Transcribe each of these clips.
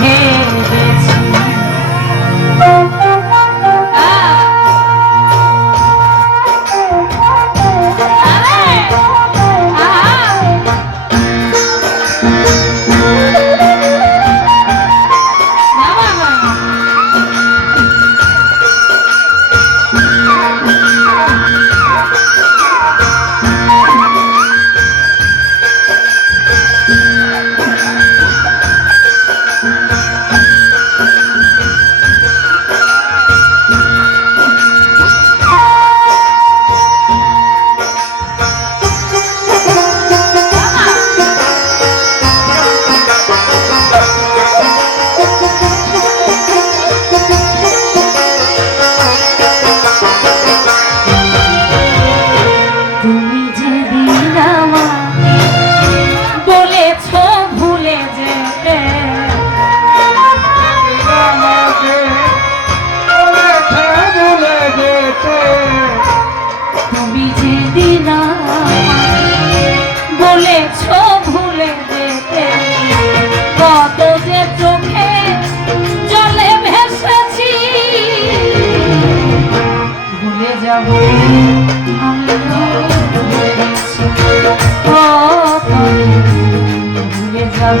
ভেবেছি তুমি যেদিন আমাকে বলেছ ভুলে যেতে, কত যে চোখে জলে ভেসেছি, ভুলে যাব ভুলে যাব।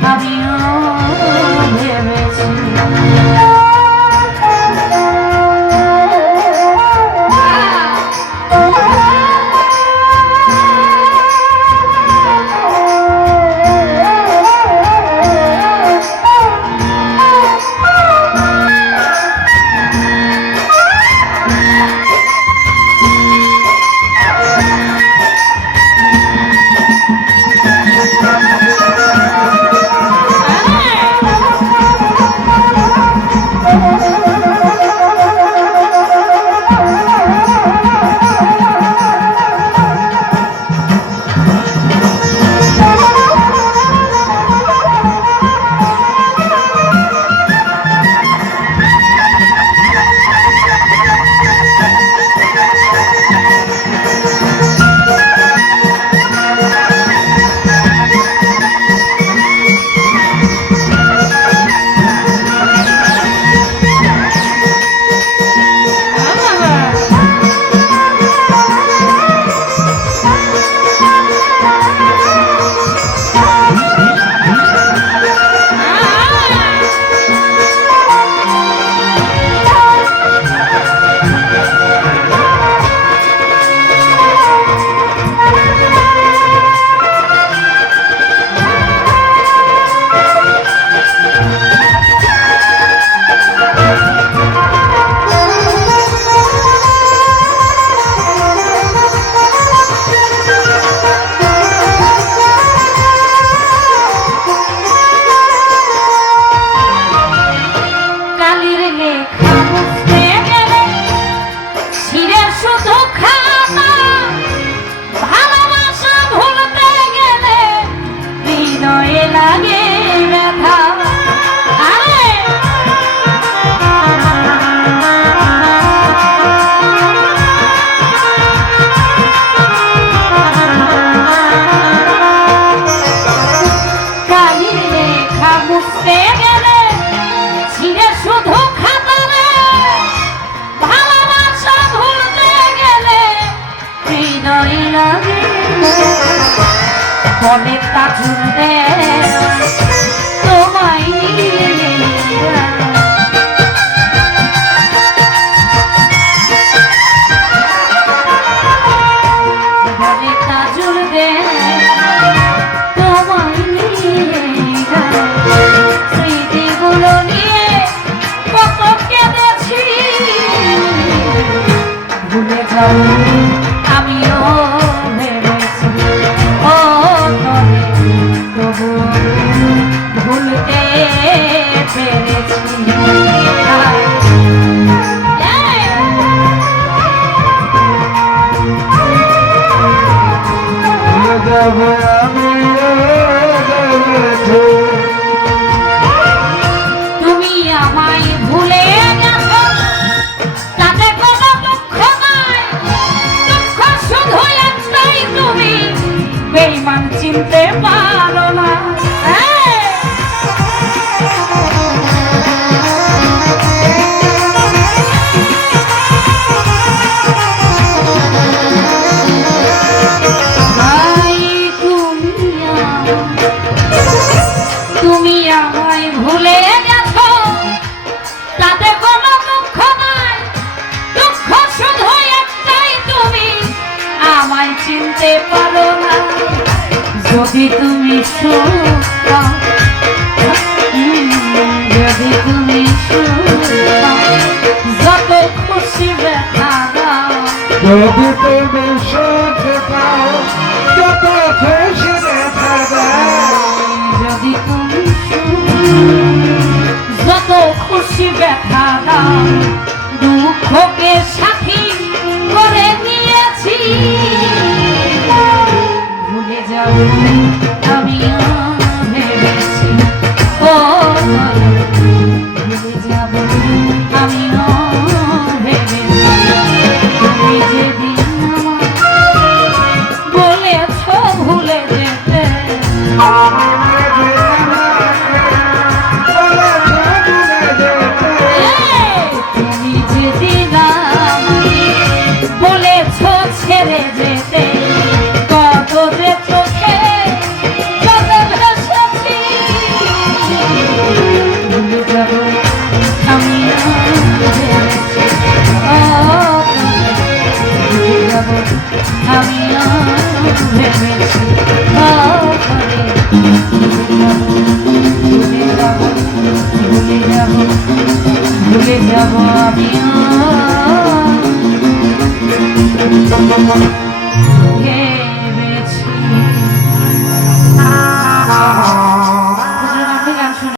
Have you? মনে তা শুনতে I'm যদি তুমি সুতা যদি তুমি সুতা যত খুশি ব্যথা দাও। যদি তুমি সুখ পাও যত খুশি যদি তুমি যত খুশি ব্যথা দাও। জগৎ আমিও ভেবেছি ভুলে যাব ভুলে যাব ভুলে যাব আমিও ভেবেছি।